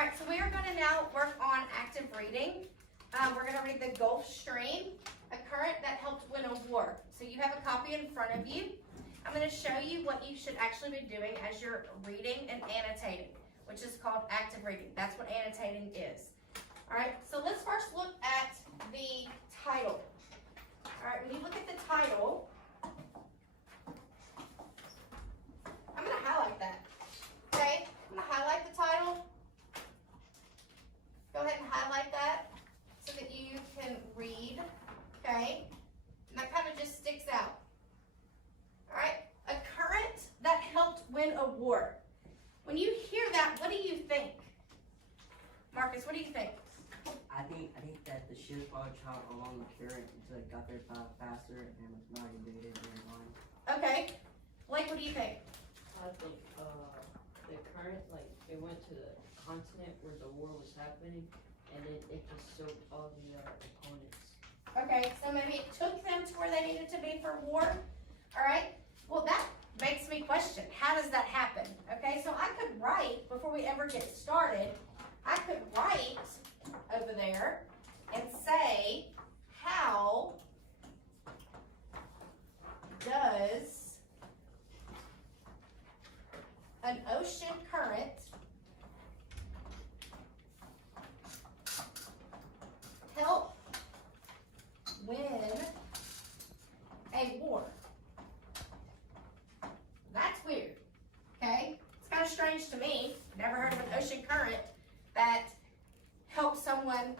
right, so we are going to now work on active reading. We're going to read the Gulf Stream, a current that helped win a war. So you have a copy in front of you. I'm going to show you what you should actually be doing as you're reading and annotating, which is called active reading. That's what annotating is. All right, so let's first look at the title. All right, when you look at the title, I'm going to highlight that. Okay, I'm going to highlight the title. Go ahead and highlight that so that you can read. Okay, and that kind of just sticks out. All right, a current that helped win a war. When you hear that, what do you think? Marcus, what do you think? I think that the ships probably traveled along the current until it got there faster and was not invaded very long. Okay, Blake, what do you think? I think the current, like, it went to the continent where the war was happening, and it just soaked all the opponents. Okay, so maybe it took them to where they needed to be for war. All right, well, that makes me question, how does that happen? Okay, so I could write, before we ever get started, I could write over there and say, how does an ocean current help win a war? That's weird, okay? It's kind of strange to me. Never heard of an ocean current that helps someone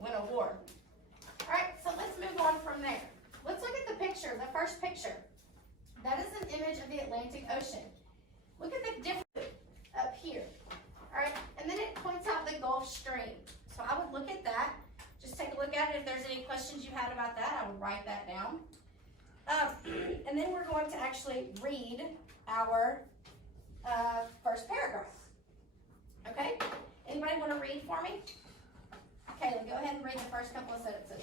win a war. All right, so let's move on from there. Let's look at the picture, the first picture. That is an image of the Atlantic Ocean. Look at the difference up here. All right, and then it points out the Gulf Stream. So I would look at that. Just take a look at it. If there's any questions you had about that, I would write that down. And then we're going to actually read our first paragraph. Okay? Anybody want to read for me? Kayla, go ahead and read the first couple of sentences.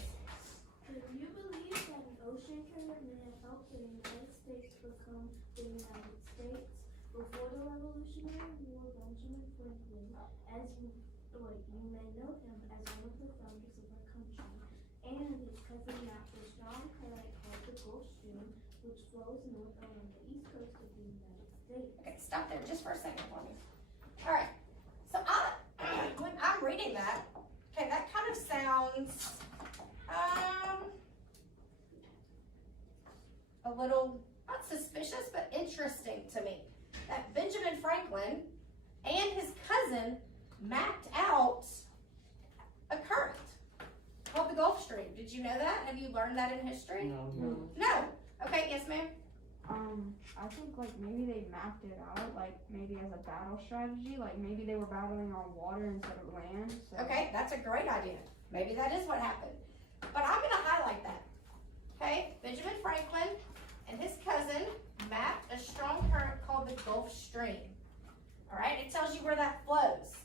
Do you believe that an ocean current may have helped the United States become the United States? Before the Revolutionary War, Benjamin Franklin, as you may know him as one of the founders of our country, and his cousin mapped a strong current called the Gulf Stream, which flows north along the east coast of the United States. Okay, stop there just for a second for me. All right, so when I'm reading that, okay, that kind of sounds a little, not suspicious, but interesting to me. That Benjamin Franklin and his cousin mapped out a current called the Gulf Stream. Did you know that? Have you learned that in history? No. No. Okay, yes, ma'am. I think like maybe they mapped it out like maybe as a battle strategy, like maybe they were battling on water instead of land. So. Okay, that's a great idea. Maybe that is what happened. But I'm gonna highlight that. Okay, Benjamin Franklin and his cousin mapped a strong current called the Gulf Stream. All right, it tells you where that flows.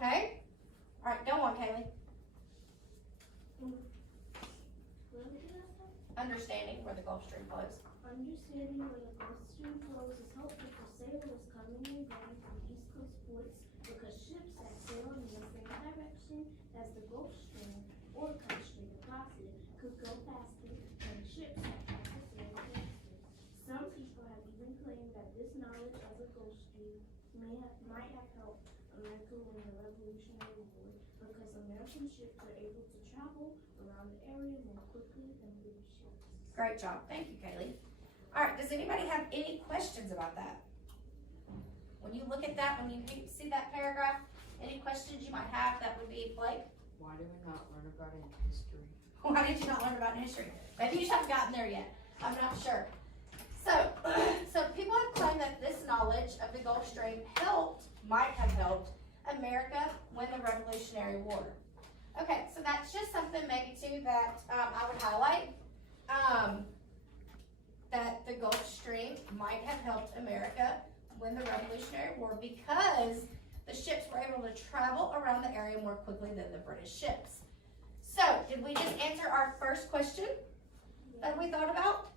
Okay? All right, go on, Kaylee. Understanding where the Gulf Stream flows. Understanding where the Gulf Stream flows is helpful for sailors coming and going from East Coast ports because ships that sail in the same direction as the Gulf Stream or come straight across it could go faster than ships that have to sail against it. Some people have even claimed that this knowledge of the Gulf Stream might have helped America win the Revolutionary War because American ships were able to travel around the area more quickly than British ships. Great job. Thank you, Kaylee. All right, does anybody have any questions about that? When you look at that, when you see that paragraph, any questions you might have, that would be Blake? Why do we not learn about it in history? Why did you not learn about it in history? Maybe you just haven't gotten there yet. I'm not sure. So people have claimed that this knowledge of the Gulf Stream might have helped America win the Revolutionary War. Okay, so that's just something maybe too that I would highlight. That the Gulf Stream might have helped America win the Revolutionary War because the ships were able to travel around the area more quickly than the British ships. So, did we just answer our first question that we thought about?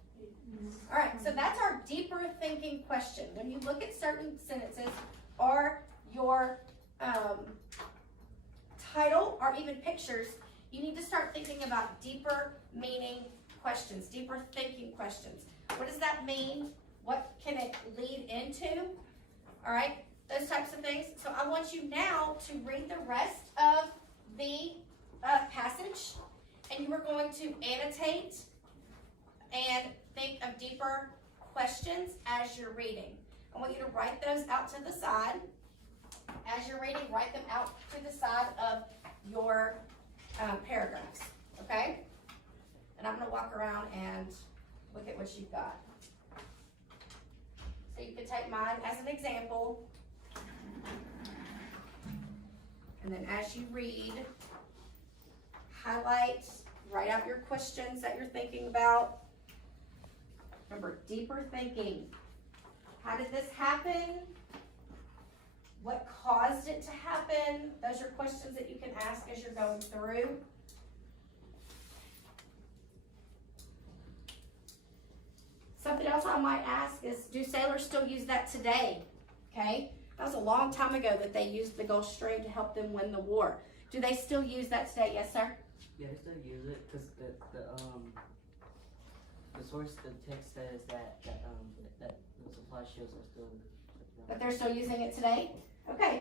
All right, so that's our deeper thinking question. When you look at certain sentences or your even pictures, you need to start thinking about deeper meaning questions, deeper thinking questions. What does that mean? What can it lead into? All right, those types of things. So I want you now to read the rest of the passage, and you are going to annotate and think of deeper questions as you're reading. I want you to write those out to the side. As you're reading, write them out to the side of your paragraphs, okay? And I'm going to walk around and look at what you've got. So you can take mine as an example. And then as you read, highlight, write out your questions that you're thinking about. Remember, deeper thinking. How did this happen? What caused it to happen? Those are questions that you can ask as you're going through. Something else I might ask is, do sailors still use that today? Okay, that was a long time ago that they used the Gulf Stream to help them win the war. Do they still use that today? Yes, sir? Yeah, they still use it because the source, the text says that the supply ships are still. But they're still using it today? Okay.